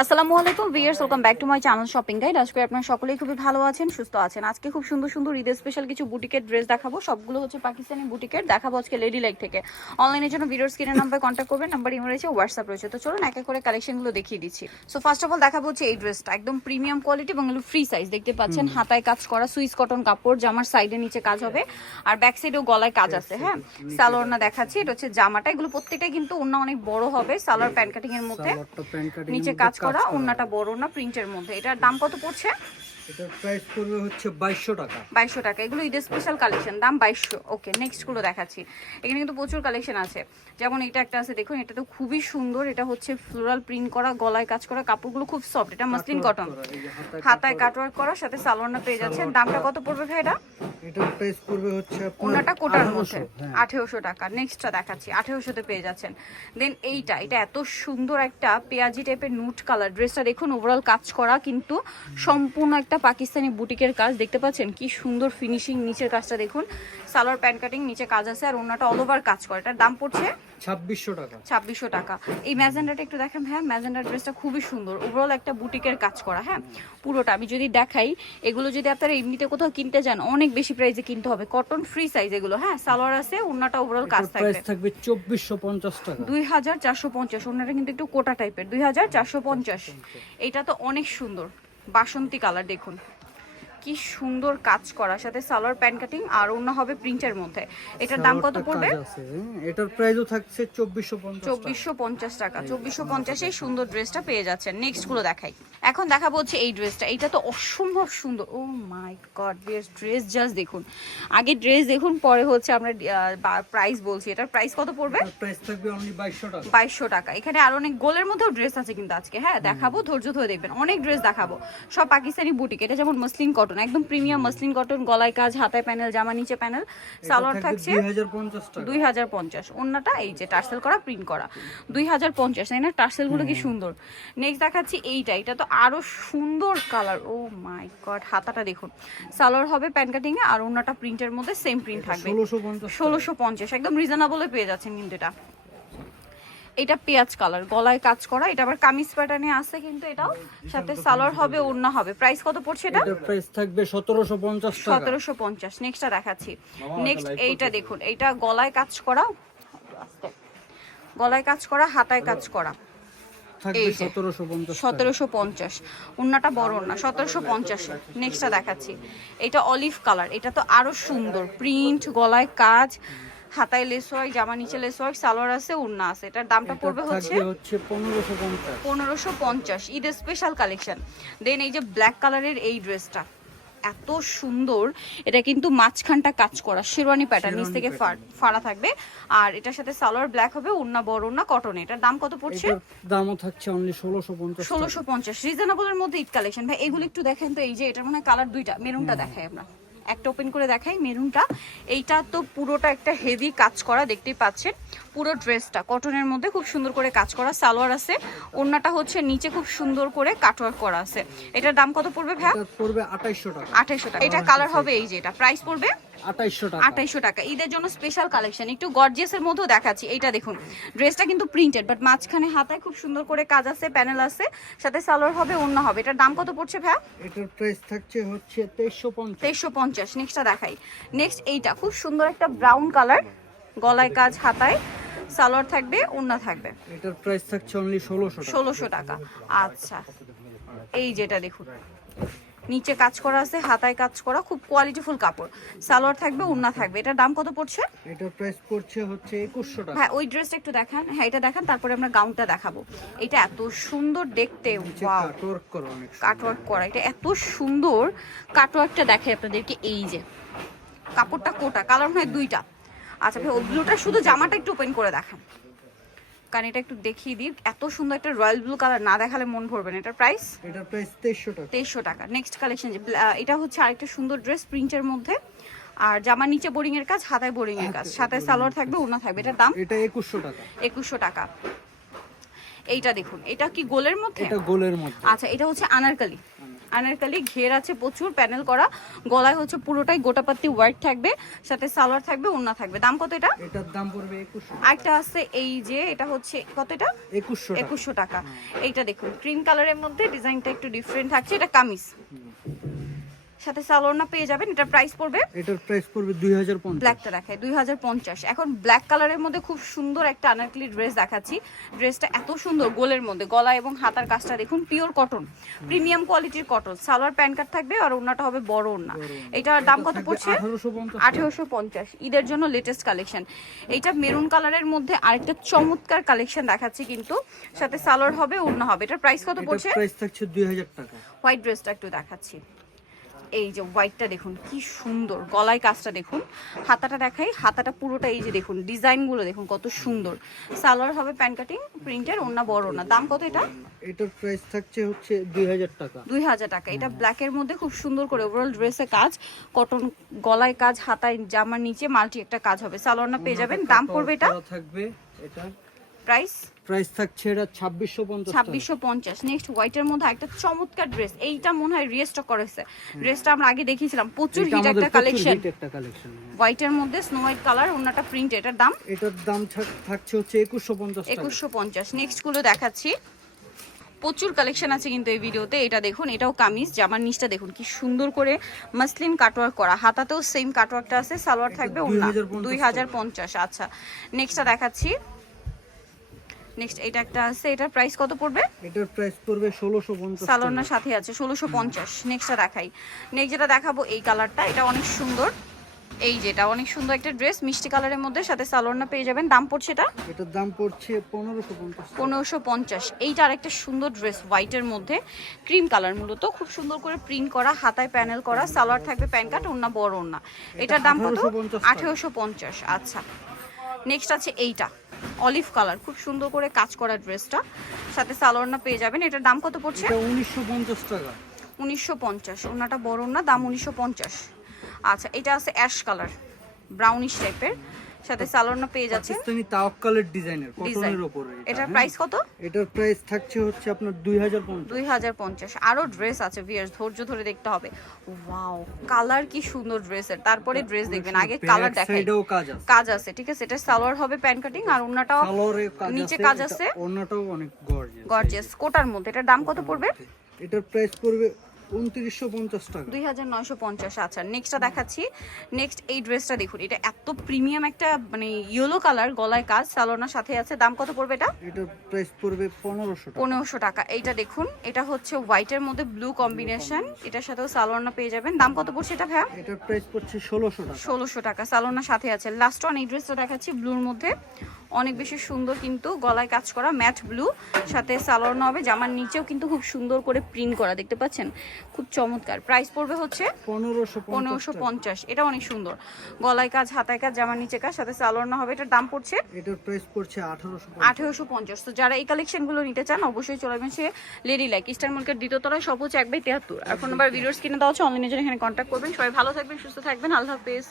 আসসালামু আলাইকুম viewers welcome back to my channel shopping guide. আজকে আপনারা সকলেই খুবই ভালো আছেন সুস্থ আছেন। আজকে খুব সুন্দর সুন্দর ঈদের স্পেশাল কিছু বুটিকের ড্রেস দেখাবো। সবগুলো হচ্ছে পাকিস্তানি বুটিকের দেখাবো আজকে লেডি লাইক থেকে। অনলাইনের জন্য ভিডিওর স্ক্রিনের নাম্বার কন্ট্যাক্ট করবেন নাম্বার ইমো রয়েছে হোয়াটসঅ্যাপ রয়েছে। তো চলুন এক এক করে কালেকশনগুলো দেখিয়ে দিচ্ছি। সো ফার্স্ট অফ অল দেখাবো হচ্ছে এই ড্রেসটা একদম প্রিমিয়াম কোয়ালিটি এবং ফ্রি সাইজ দেখতে পাচ্ছেন হাতায় কাজ করা সুইস কটন কাপড় জামার সাইডে নিচে কাজ হবে। আর ব্যাক সাইডেও গলায় কাজ আছে হ্যাঁ? সালোয়ার না দেখাচ্ছি এটা হচ্ছে জামাটা। এগুলো প্রত্যেকটাই কিন্তু ওনা অনেক বড় হবে সালোয়ার প্যান্ট কাটিং এর মধ্যে। নিচে কাজ করা ওন্নাটা বড় না প্রিন্টের মধ্যে। এটার দাম কত পড়ছে? এটার প্রাইস পড়বে হচ্ছে 2200 টাকা। এগুলো ঈদের স্পেশাল কালেকশন দাম ওকে নেক্সটগুলো দেখাচ্ছি। এখানে কিন্তু প্রচুর কালেকশন আছে। যেমন এটা একটা আছে দেখুন এটা তো খুবই সুন্দর। এটা হচ্ছে ফ্লোরাল প্রিন্ট করা গলায় কাজ করা কাপড়গুলো খুব সফট এটা মাসলিন কটন হাতায় হাতায় কাটওয়ার্ক করা সাথে সালোয়ারটা পেয়ে যাচ্ছে দামটা কত পড়বে ভাই এটা? এটার প্রাইস পড়বে হচ্ছে ওনাটা কোটার মধ্যে। হ্যাঁ। আঠেরোশো টাকা। নেক্সটটা দেখাচ্ছি। পেয়ে যাচ্ছেন। দেন এইটা এটা এত সুন্দর একটা পেঁয়াজি টাইপের নুট কালার ড্রেসটা দেখুন ওভারঅল কাজ করা কিন্তু সম্পূর্ণ একটা পাকিস্তানি বুটিকের কাজ দেখতে পাচ্ছেন কি সুন্দর ফিনিশিং নিচের কাজটা দেখুন। সালোয়ার প্যান্ট কাটিং নিচে কাজ আছে আর ওনাটা অল ওভার কাজ করে। এটার দাম পড়ছে 2600 টাকা। ছাব্বিশশো টাকা। এই ম্যাজেন্ডাটা একটু দেখেন হ্যাঁ ম্যাজেন্ডার ড্রেসটা খুবই সুন্দর। ওভারঅল একটা বুটিকের কাজ করা হ্যাঁ? পুরোটা আমি যদি দেখাই এগুলো যদি আপনারা এমনিতে কোথাও কিনতে যান অনেক বেশি প্রাইসে কিনতে হবে। কটন ফ্রি সাইজ এগুলো হ্যাঁ? সালোয়ার আছে ওনাটা ওভারঅল কাজ প্রাইস থাকবে। চব্বিশশো পঞ্চাশ টাকা। দুই হাজার চারশো পঞ্চাশ ওনাটা কিন্তু একটু কোটা টাইপের দুই হাজার চারশো পঞ্চাশ। এটা তো অনেক সুন্দর। বাসন্তী কালার দেখুন। কি সুন্দর কাজ করা সাথে সালোয়ার প্যান্ট কাটিং আর অন্য হবে প্রিন্টের মধ্যে। এটার দাম কত পড়বে? হ্যাঁ। এটার প্রাইসও থাকছে 2450 টাকা। চব্বিশশো পঞ্চাশ টাকা। চব্বিশশো পঞ্চাশে সুন্দর ড্রেসটা পেয়ে যাচ্ছেন। নেক্সটগুলো দেখাই। এখন দেখাবো হচ্ছে এই ড্রেসটা এটা তো অসম্ভব সুন্দর। ও মাই গড বেশ ড্রেস জাস্ট দেখুন। আগে ড্রেস দেখুন পরে হচ্ছে আমরা প্রাইস বলছি। এটার প্রাইস কত পড়বে? প্রাইস থাকবে অনলি 2200 টাকা। বাইশশো টাকা। এখানে আর অনেক গোলের মধ্যেও ড্রেস আছে কিন্তু আজকে। হ্যাঁ দেখাবো ধৈর্য ধরে দেখবেন। অনেক ড্রেস দেখাবো। সব পাকিস্তানি বুটিক এটা যেমন মসলিন কটন একদম প্রিমিয়াম মসলিন কটন গলায় কাজ হাতায় প্যানেল জামা নিচে প্যানেল সালোয়ার থাকছে 2050 টাকা। দুই হাজার পঞ্চাশ। অন্যটা এই যে টার্সেল করা প্রিন্ট করা। দুই হাজার পঞ্চাশ তাই না? টার্সেলগুলো কি সুন্দর। নেক্সট দেখাচ্ছি এইটা। এটা তো আরও সুন্দর কালার ও মাই গড হাতাটা দেখুন। সালোয়ার হবে প্যান কাটিং এ আর অন্যটা প্রিন্টের মধ্যে সেম প্রিন্ট থাকবে। ষোলোশো পঞ্চাশ একদম রিজনেবলে পেয়ে যাচ্ছেন কিন্তু এটা। এটা পেঁয়াজ কালার গলায় কাজ করা এটা আবার কামিজ প্যাটার্নে আছে কিন্তু এটাও সাথে সালোয়ার হবে ওড়না হবে। প্রাইস কত পড়ছে এটা? প্রাইস থাকবে 1750 টাকা। সতেরোশো পঞ্চাশ নেক্সটটা দেখাচ্ছি। নেক্সট এইটা দেখুন এইটা গলায় কাজ করা গলায় কাজ করা হাতায় কাজ করা। 1750 সতেরোশো পঞ্চাশ বড় না সতেরোশো পঞ্চাশে। নেক্সটটা দেখাচ্ছি। এটা অলিভ কালার এটা তো আরও সুন্দর প্রিন্ট গলায় কাজ। হাতায় লেস ওয়ার্ক জামা নিচে লেস ওয়ার্ক সালোয়ার আছে ওড়না আছে। এটার দামটা পড়বে হচ্ছে হচ্ছে 1550 পনেরোশো পঞ্চাশ। ঈদের স্পেশাল কালেকশন দেন এই যে ব্ল্যাক কালারের এই ড্রেসটা এত সুন্দর। এটা কিন্তু মাঝখানটা কাজ করা শেরওয়ানি প্যাটার্ন নিচ থেকে ফাড়- থাকবে। আর এটার সাথে সালোয়ার ব্ল্যাক হবে ওড়না বড় ওড়না কটন এটার দাম কত পড়ছে? দামও থাকছে অনলি 1650 টাকা। ষোলোশো পঞ্চাশ। রিজনেবলের মধ্যে ঈদ কালেকশন ভাই এগুলো একটু দেখেন তো এই যে এটার মনে হয় কালার দুইটা মেরুনটা দেখাই আমরা। একটা ওপেন করে দেখাই মেরুনটা। এইটা তো পুরোটা একটা হেভি কাজ করা দেখতেই পাচ্ছেন। পুরো ড্রেসটা কটনের মধ্যে খুব সুন্দর করে কাজ করা সালোয়ার আছে। ওড়নাটা হচ্ছে নিচে খুব সুন্দর করে কাটওয়ার্ক করা আছে। এটার দাম কত পড়বে ভাই পড়বে আঠাইশো টাকা। আঠাইশো টাকা। এটা কালার হবে এই যে এটা প্রাইস পড়বে 2800 টাকা। টাকা। ঈদের জন্য স্পেশাল কালেকশন একটু গর্জিয়াসের মধ্যেও দেখাচ্ছি। এইটা দেখুন। ড্রেসটা কিন্তু প্রিন্টেড বাট মাঝখানে হাতায় খুব সুন্দর করে কাজ আছে প্যানেল আছে। সাথে সালোয়ার হবে অন্য হবে। এটার দাম কত পড়ছে ভাই এটার প্রাইস থাকছে হচ্ছে 2350 তেইশশো পঞ্চাশ। নেক্সটটা দেখাই। নেক্সট এইটা। খুব সুন্দর একটা ব্রাউন কালার গলায় কাজ হাতায়। সালোয়ার থাকবে ওড়না থাকবে। এটার প্রাইস থাকছে অনলি 1600 টাকা। ষোলোশো টাকা। আচ্ছা। এই যেটা দেখুন। নিচে কাজ করা আছে হাতায় কাজ করা খুব কোয়ালিটিফুল কাপড়। সালোয়ার থাকবে ওড়না থাকবে। এটার দাম কত পড়ছে? এটার প্রাইস পড়ছে হচ্ছে 2100 টাকা। হ্যাঁ ওই ড্রেসটা একটু দেখান। হ্যাঁ এটা দেখান তারপরে আমরা গাউনটা দেখাবো। এটা এত সুন্দর দেখতে নিচে ওয়াও কাটওয়ার্ক করা অনেক কাটওয়ার্ক করা এটা এত সুন্দর। কাটওয়ার্কটা দেখে আপনাদেরকে এই যে। কাপড়টা কোটা কালার হয় দুইটা। আচ্ছা ভাই ব্লুটা শুধু জামাটা একটু ওপেন করে দেখান। এটা একটু দেখিয়ে দিই। এত সুন্দর একটা রয়্যাল ব্লু কালার না দেখালে মন ভরবে না। এটার প্রাইস এটার প্রাইস 2300 টাকা। তেইশশো টাকা। নেক্সট কালেকশন যে এটা হচ্ছে আরেকটা সুন্দর ড্রেস প্রিন্টের মধ্যে। আর জামা নিচে বোরিং এর কাজ হাতায় বোরিং এর কাজ। সাথে সালোয়ার থাকবে ওনা থাকবে। এটার দাম? এটা 2100 টাকা। একুশশো টাকা। এইটা দেখুন। এটা কি গোলের মধ্যে? এটা গোলের মধ্যে। আচ্ছা এটা হচ্ছে আনারকালি। আনারকালি ঘের আছে প্রচুর প্যানেল করা। গলায় হচ্ছে পুরোটাই গোটাপাতি হোয়াইট থাকবে সাথে সালোয়ার থাকবে ওড়না থাকবে। দাম কত এটা? এটার দাম পড়বে 2100 আরেকটা আছে এই যে এটা হচ্ছে কত এটা? একুশশো টাকা। একুশশো টাকা। এইটা দেখুন ক্রিম কালারের মধ্যে ডিজাইনটা একটু ডিফারেন্ট থাকছে এটা কামিজ। সাথে সালোয়ার পেয়ে যাবেন এটা প্রাইস পড়বে এটার প্রাইস পড়বে দুই হাজার পঞ্চাশ। ব্ল্যাকটা দেখায় দুই হাজার পঞ্চাশ। এখন ব্ল্যাক কালারের মধ্যে খুব সুন্দর একটা আনারকলি ড্রেস দেখাচ্ছি। ড্রেসটা এত সুন্দর গোলের মধ্যে গলা এবং হাতার কাজটা দেখুন পিওর কটন প্রিমিয়াম কোয়ালিটির কটন সালোয়ার প্যান্ট কার্ড থাকবে আর ওনাটা হবে বড় ওনা এটার দাম কত পড়ছে? আঠারোশো পঞ্চাশ আঠেরোশো পঞ্চাশ। ঈদের জন্য লেটেস্ট কালেকশন এটা মেরুন কালারের মধ্যে আরেকটা চমৎকার কালেকশন দেখাচ্ছি কিন্তু। সাথে সালোয়ার হবে ওড়না হবে। এটার প্রাইস কত পড়ছে? প্রাইস থাকছে দুই হাজার টাকা। হোয়াইট ড্রেসটা একটু দেখাচ্ছি। এই যে হোয়াইটটা দেখুন কি সুন্দর। গলায় কাজটা দেখুন হাতাটা দেখাই হাতাটা পুরোটা এই যে দেখুন ডিজাইনগুলো দেখুন কত সুন্দর। সালোয়ার হবে প্যান্ট কাটিং প্রিন্টের ওড়না বড় না। দাম কত এটা? এটার প্রাইস থাকছে হচ্ছে দুই হাজার টাকা। দুই হাজার টাকা। এটা ব্ল্যাকের মধ্যে খুব সুন্দর করে ওভারঅল ড্রেসে কাজ কটন গলায় কাজ হাতায় জামার নিচে মাল্টি একটা কাজ হবে। সালোয়ার না পেয়ে যাবেন দাম পড়বে এটা? থাকবে এটা। প্রাইস? প্রাইস থাকছে এটা ছাব্বিশশো পঞ্চাশ টাকা। ছাব্বিশশো পঞ্চাশ। নেক্সট হোয়াইটের মধ্যে একটা চমৎকার ড্রেস। এইটা মনে হয় রিস্টক করেছে। ড্রেসটা আমরা আগে দেখিয়েছিলাম। প্রচুর হিট একটা কালেকশন কালেকশন হোয়াইটের মধ্যে স্নো হোয়াইট কালার অন্যটা প্রিন্ট এটার দাম? এটার দাম থাকছে হচ্ছে একুশশো পঞ্চাশ টাকা। একুশশো পঞ্চাশ। নেক্সটগুলো দেখাচ্ছি। প্রচুর কালেকশন আছে কিন্তু এই ভিডিওতে। এটা দেখুন এটাও কামিজ জামার নিচটা দেখুন কি সুন্দর করে মাসলিন কাটওয়ার্ক করা। হাতাতেও সেম কাটওয়ার্কটা আছে সালোয়ার থাকবে ওনা 2050 দুই হাজার পঞ্চাশ আচ্ছা। নেক্সটটা দেখাচ্ছি। নেক্সট এটা একটা আছে। এটার প্রাইস কত পড়বে? এটার প্রাইস পড়বে ষোলোশো পঞ্চাশ সালোয়ার সাথে আছে ষোলোশো পঞ্চাশ। নেক্সটটা দেখাই। নেক্সট যেটা দেখাবো এই কালারটা এটা অনেক সুন্দর। এই যেটা অনেক সুন্দর একটা ড্রেস মিষ্টি কালারের মধ্যে সাথে সালোয়ার পেয়ে যাবেন। দাম পড়ছে এটা? এটার দাম পড়ছে পনেরোশো পঞ্চাশ পনেরোশো পঞ্চাশ। এইটা আরেকটা সুন্দর ড্রেস হোয়াইটের মধ্যে। ক্রিম কালার মূলত। খুব সুন্দর করে প্রিন্ট করা হাতায় প্যানেল করা সালোয়ার থাকবে প্যান্ট কাট ওনা বড় ওনা এটার দাম কত? 1850 আঠেরোশো পঞ্চাশ। আচ্ছা। নেক্সট আছে এইটা। অলিভ কালার খুব সুন্দর করে কাজ করা ড্রেসটা। সাথে সালোয়ারনা পেয়ে যাবেন। এটার দাম কত পড়ছে? উনিশশো টাকা। উনিশশো পঞ্চাশ। ওনাটা বড় না দাম উনিশশো পঞ্চাশ। আচ্ছা এটা আছে অ্যাশ কালার ব্রাউনিশ টাইপের সাথে সালোয়ার পেয়ে যাচ্ছেন পাকিস্তানি তাওয়াক্কালের ডিজাইনের কটনের উপরে এটা, এটার হ্যাঁ? প্রাইস কত? এটার প্রাইস থাকছে হচ্ছে আপনার দুই হাজার পঞ্চাশ। দুই হাজার পঞ্চাশ। আরও ড্রেস আছে ভিয়ার্স ধৈর্য ধরে দেখতে হবে। ওয়াও কালার কি সুন্দর ড্রেসের তারপরে ড্রেস দেখবেন আগে কালার দেখাই। সাইডেও কাজ আছে। কাজ আছে ঠিক আছে? এটা সালোয়ার হবে প্যান্ট কাটিং আর অন্যটাও নিচে কাজ আছে। অন্যটাও অনেক গর্জিয়াস গর্জিয়াস কোটার মধ্যে এটার দাম কত পড়বে? এটার প্রাইস পড়বে উনত্রিশশো পঞ্চাশ টাকা। দুই হাজার নয়শো পঞ্চাশ। আচ্ছা নেক্সটটা দেখাচ্ছি। নেক্সট এই ড্রেসটা দেখুন এটা এত প্রিমিয়াম একটা মানে ইয়েলো কালার গলায় কাজ সালোনার সাথে আছে। দাম কত পড়বে এটা? প্রাইস পড়বে টাকা। এইটা দেখুন এটা হচ্ছে হোয়াইটের মধ্যে ব্লু কম্বিনেশন এটার সাথেও পেয়ে যাবেন। দাম কত পড়ছে এটা ভাইয়া? এটার প্রাইস পড়ছে ষোলোশো টাকা। ষোলোশো টাকা সালোনার সাথে আছে। লাস্ট ওয়ান এই ড্রেসটা দেখাচ্ছি ব্লুর মধ্যে। অনেক বেশি সুন্দর কিন্তু গলায় কাজ করা ম্যাট ব্লু সাথে সালোয়ার হবে জামার নিচেও কিন্তু খুব সুন্দর করে প্রিন্ট করা দেখতে পাচ্ছেন? খুব চমৎকার। প্রাইস পড়বে হচ্ছে পনেরোশো পনেরোশো পঞ্চাশ। এটা অনেক সুন্দর। গলায় কাজ হাতায় কাজ জামার নিচে কাজ সাথে সালোয়ার হবে এটার দাম পড়ছে এটার প্রাইস পড়ছে আঠারোশো পঞ্চাশ। তো যারা এই কালেকশনগুলো নিতে চান অবশ্যই চলে আসবেন সে লেডি লাইক ইস্টার মার্কেট দ্বিতীয়তলায় সব হচ্ছে এক বাই তেহাত্তর। আর ফোন নাম্বার ভিডিওস কিনে দেওয়া হচ্ছে অনলাইনে জন্য এখানে কন্ট্যাক্ট করবেন। সবাই ভালো থাকবেন সুস্থ থাকবেন। আল্লাহ হাফেজ।